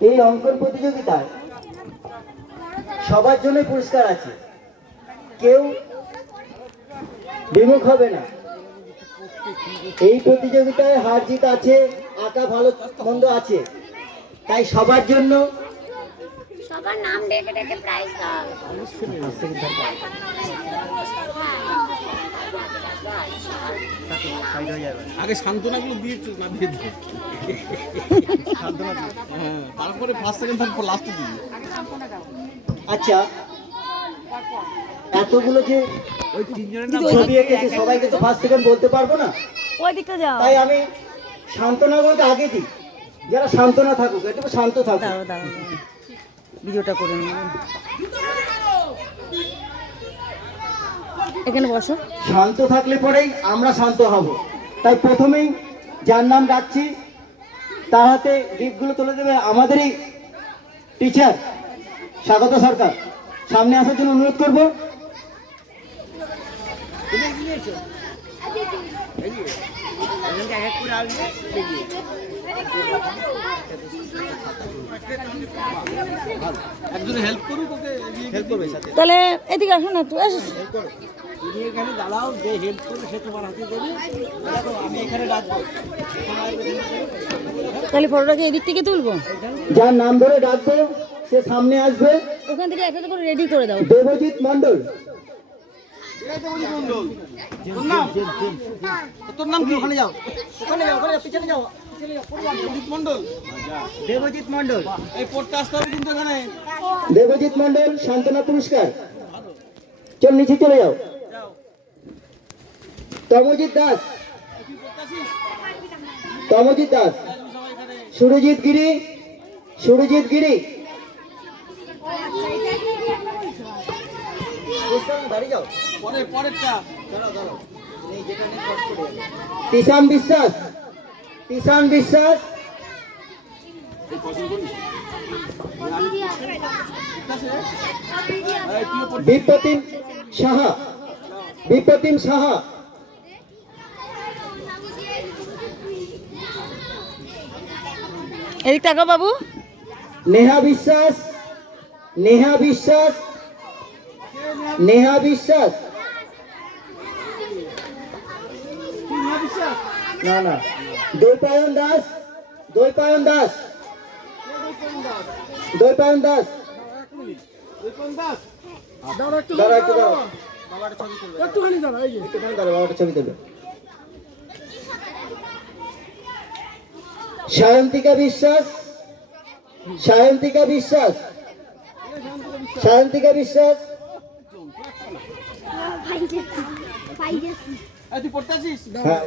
এই অঙ্কন প্রতিযোগিতায় সবার জন্য পুরস্কার আছে, কেউ বিমুখ হবে না। এই প্রতিযোগিতায় হার জিত আছে, আঁকা ভালো মন্দ আছে, তাই সবার জন্য সবার নাম ডেকে ডেকে প্রাইজ দাও। আগে সান্ত্বনাগুলো দিয়ে না দিয়ে দিও। হ্যাঁ, তারপরে ফার্স্ট সেকেন্ড থার্ড লাস্টে দিই। আচ্ছা, এতগুলো যে ওই তিনজনের ছবি এঁকেছে সবাইকে তো ফার্স্ট সেকেন্ড বলতে পারবো না, ওই দিকটা যাও। তাই আমি সান্ত্বনা বলতে আগে দিই, যারা সান্ত্বনা থাকুক, একটু শান্ত থাকুক। দাঁড়াও দাঁড়াও, ভিডিওটা করে নিন। এখানে বসো। শান্ত থাকলে পরেই আমরা শান্ত হব। তাই প্রথমেই যার নাম ডাকছি তার হাতে গিফটগুলো তুলে দেবে আমাদেরই টিচার স্বাগত সরকার। সামনে আসার জন্য অনুরোধ করবো। একজনে হেল্প করুক, ওকে হেল্প করবে সাথে। তাহলে এদিকে আসো না, তুই আসো। তুমি এখানে দাঁড়াও, যে হেল্প করবে সে তোমার হাতে দেবে। দেখো আমি এখানে ডাকবো, তাহলে ফটোটা কি এদিক থেকে তুলবো? যার নাম ধরে ডাকবো সে সামনে আসবে। ওখান থেকে একটা করে রেডি করে দাও। দেবজিৎ মন্ডল। তোর নাম কি? ওখানে যাও, ওখানে যাও, ওখানে যাও, পিছনে যাও, দেবজিৎ মন্ডল। দেবজিৎ মন্ডল। এই পড়তে আসতে হবে কিন্তু এখানে। দেবজিৎ মন্ডল সান্ত্বনা পুরস্কার। চল নিচে চলে যাও। তমজিৎ দাস, তমজিৎ দাস। সুরজিৎ গিরি, সুরজিৎ গিরি। দাঁড়িয়ে যাও। পরেরটা তিশান বিশ্বাস, তিশান বিশ্বাস। বিপ্রতিম সাহা, বিপ্রতিম সাহা। এদিক তাকাও বাবু। নেহা বিশ্বাস, নেহা বিশ্বাস, নেহা বিশ্বাস। না না, দৈপায়ন দাস, দৈপায়ন দাস, দৈপায়ন দাস। দাঁড়া একটু, দাঁড়াও, একটুখানি দাঁড়াও, বাবাটা ছবি তুলবে। সায়ন্তিকা বিশ্বাস, সায়ন্তিকা বিশ্বাস, সায়ন্তিকা বিশ্বাস। তুই পড়তে আসিস? হ্যাঁ।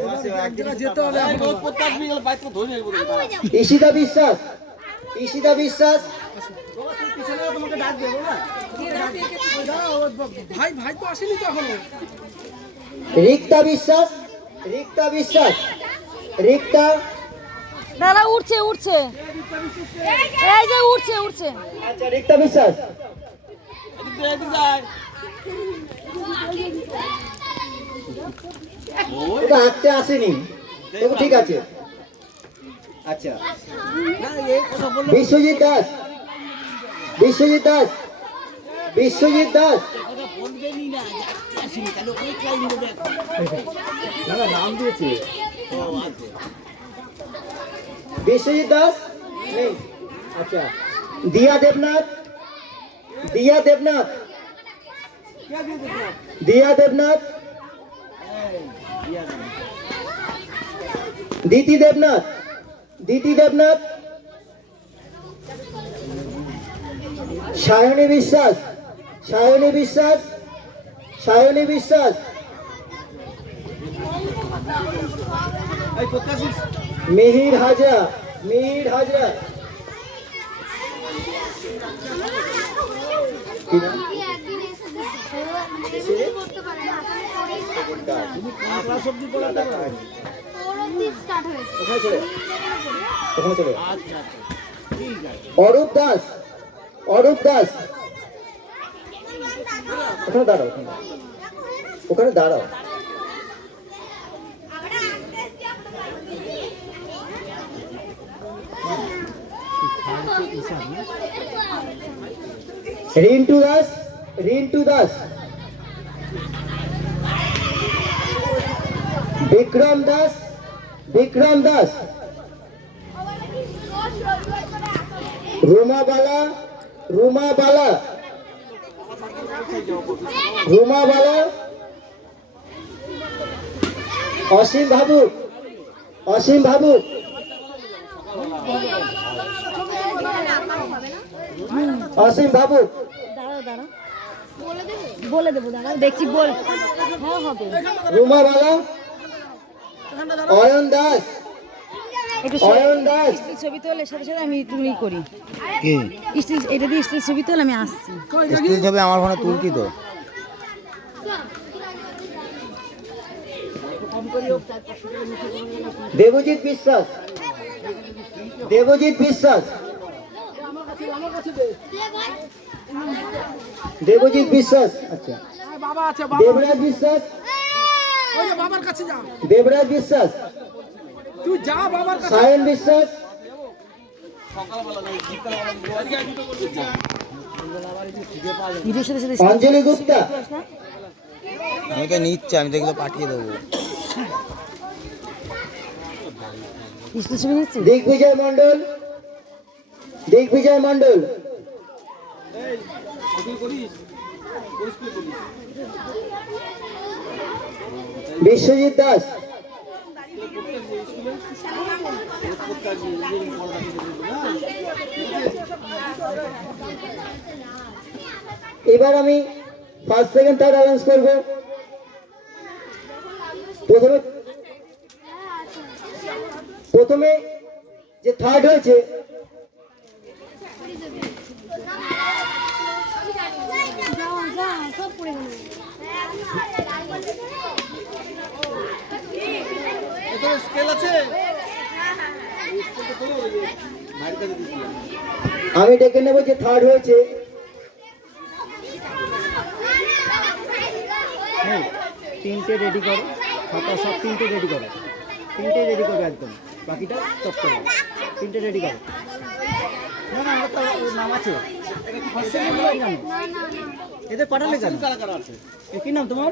রোজ পড়তে আসবি, গেলে বাইক ধরে নেবো। ঈশিতা বিশ্বাস, ঈশিতা বিশ্বাস। ভাই ভাই তো আসেনি তো এখনো। রিক্তা বিশ্বাস, রিক্তা বিশ্বাস, রিক্তা। দাঁড়া, উঠছে উঠছে, এই যে উঠছে উঠছে। আচ্ছা, রিক্তা বিশ্বাস। ওটা হাঁটতে আসেনি, তবু ঠিক আছে। আচ্ছা, বিশ্বজিৎ দাস, বিশ্বজিৎ দাস, বিশ্বজিৎ দাস। নাম দিয়েছে বিশ্বজিৎ দাস নেই। আচ্ছা, দিয়া দেবনাথ, দিয়া দেবনাথ, দিয়া দেবনাথ, দিতি দেবনাথ, দিতি দেবনাথ। সায়নী বিশ্বাস, সায়নী বিশ্বাস, সায়নী বিশ্বাস। মিহির হাজরা, মিহির হাজরা। অরূপ দাস, অরূপ দাস। ওখানে দাঁড়াও, ওখানে দাঁড়াও। রিন্টু দাস, রিন্টু দাস, বিক্রম দাস, বিক্রম দাস, রুমা বালা, রুমা বালা, রুমা বালা, অসীম ভাবুক, অসীম ভাবুক, অসীম ভাবুক, দাঁড়াও দাঁড়াও বলে দেবো, দাঁড়াও দেখছি বল। হ্যাঁ হবে। রুমা বালা, অয়ন দাস, একটু অয়ন দাস, স্টিল ছবি তোলে সাথে সাথে আমি তুমি করি স্টিল, এটা দিয়ে স্টিল ছবি তোলে আমি আসছি। স্টিল ছবি আমার ফোনে তুলতি তো। দেবজিৎ বিশ্বাস, দেবজিৎ বিশ্বাস, দেবজিৎ বিশ্বাস, আচ্ছা, বাবা আছে, দেবরাজ বিশ্বাস, ওই যে বাবার কাছে যা, দেবরাজ বিশ্বাস, তুই যা বাবার কাছে। সায়ন বিশ্বাস, ভিডিওর সাথে সাথে অঞ্জলি গুপ্তা, আমি তো নিচ্ছি, আমি তো এগুলো পাঠিয়ে দেবো। স্টিল ছবি নিচ্ছি। দিগ্বিজয় মন্ডল, দিগ্বিজয় মন্ডল, বিশ্বজিৎ দাস, এবার আমি ফার্স্ট সেকেন্ড থার্ড অ্যানাউন্স করব। প্রথমে প্রথমে যে থার্ড হয়েছে এখানে স্কেল আছে, আমি ডেকে নেব যে থার্ড হয়েছে। তিনটে রেডি করো, খাতা সব তিনটে রেডি করো, তিনটে রেডি করো একদম, বাকিটা টপ করো, তিনটে রেডি করো। না না, আমার তো নাম আছে, এদের পাঠালে কেন? এ কি নাম তোমার?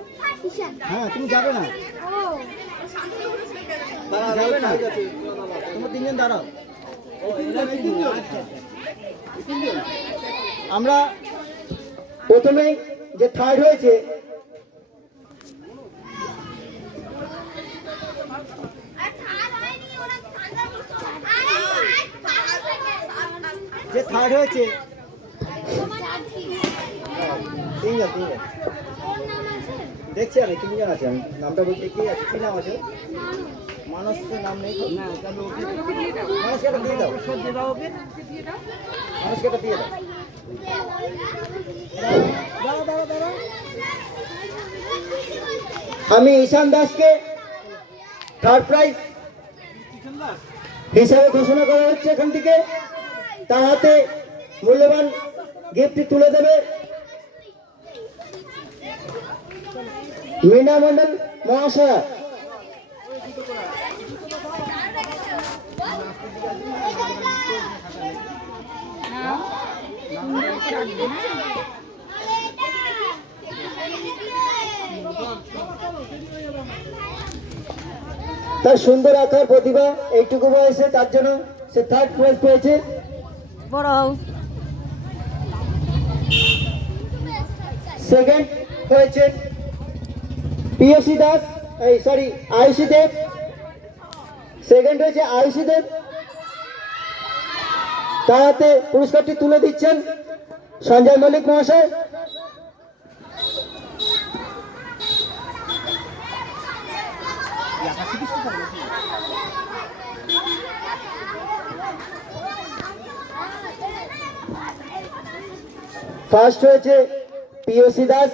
হ্যাঁ, তুমি যাবে না, যাবে না, তোমার তিনজন দাঁড়াও। আমরা প্রথমে যে থার্ড হয়েছে যে থার্ড হয়েছে তিনজন, তিনজন দেখছি আমি, তিনজন আছে, আমি নামটা বলছি। কি আছে, কি নাম আছে? মানুষের নাম নেই, মানুষকে একটা দিয়ে দাও, মানুষকে একটা দিয়ে দাও। দাঁড়াও, দাঁড়াও, দাঁড়াও। আমি ঈশান দাসকে থার্ড প্রাইজ হিসাবে ঘোষণা করা হচ্ছে। এখান থেকে তার হাতে মূল্যবান গিফট তুলে দেবে মীনা মন্ডল মহাশয়া। তার সুন্দর আঁকার প্রতিভা, এইটুকু বয়সে তার জন্য সে থার্ড প্রাইজ পেয়েছে। বড় হও। সেকেন্ড হয়েছে পিয়সী দাস, এই সরি আয়ুষী দেব। সেকেন্ড হয়েছে আয়ুষী দেব, তার হাতে পুরস্কারটি তুলে দিচ্ছেন সঞ্জয় মল্লিক মহাশয়। ফার্স্ট হয়েছে পিয়সী দাস,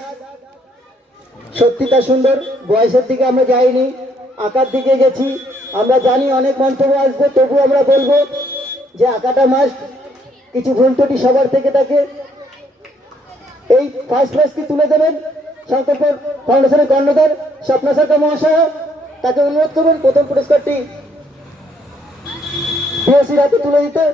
সত্যি তার সুন্দর, বয়সের দিকে আমরা যাইনি, আঁকার দিকে গেছি। আমরা জানি অনেক মন্তব্য আসবে, তবু আমরা বলবো যে আঁকাটা মাস্ট, কিছু ভুল ত্রুটি সবার থেকে থাকে। এই ফার্স্ট প্রাইজটি তুলে দেবেন শঙ্করপুর ফাউন্ডেশনের কর্ণধার স্বপ্না সরকার মহাশয়। তাকে অনুরোধ করবেন প্রথম পুরস্কারটি পিয়সীর হাতে তুলে দিতে।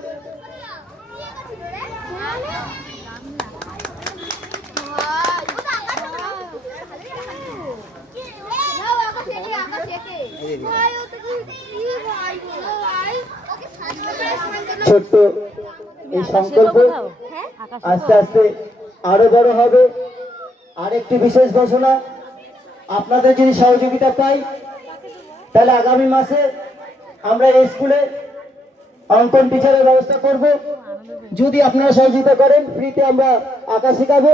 ছোট্ট এই সংকল্প আস্তে আস্তে আরো বড় হবে। আরেকটি বিশেষ ঘোষণা, আপনাদের যদি সহযোগিতা পাই তাহলে আগামী মাসে আমরা এই স্কুলে অঙ্কন টিচারের ব্যবস্থা করব। যদি আপনারা সহযোগিতা করেন, ফ্রিতে আমরা আঁকা শেখাবো।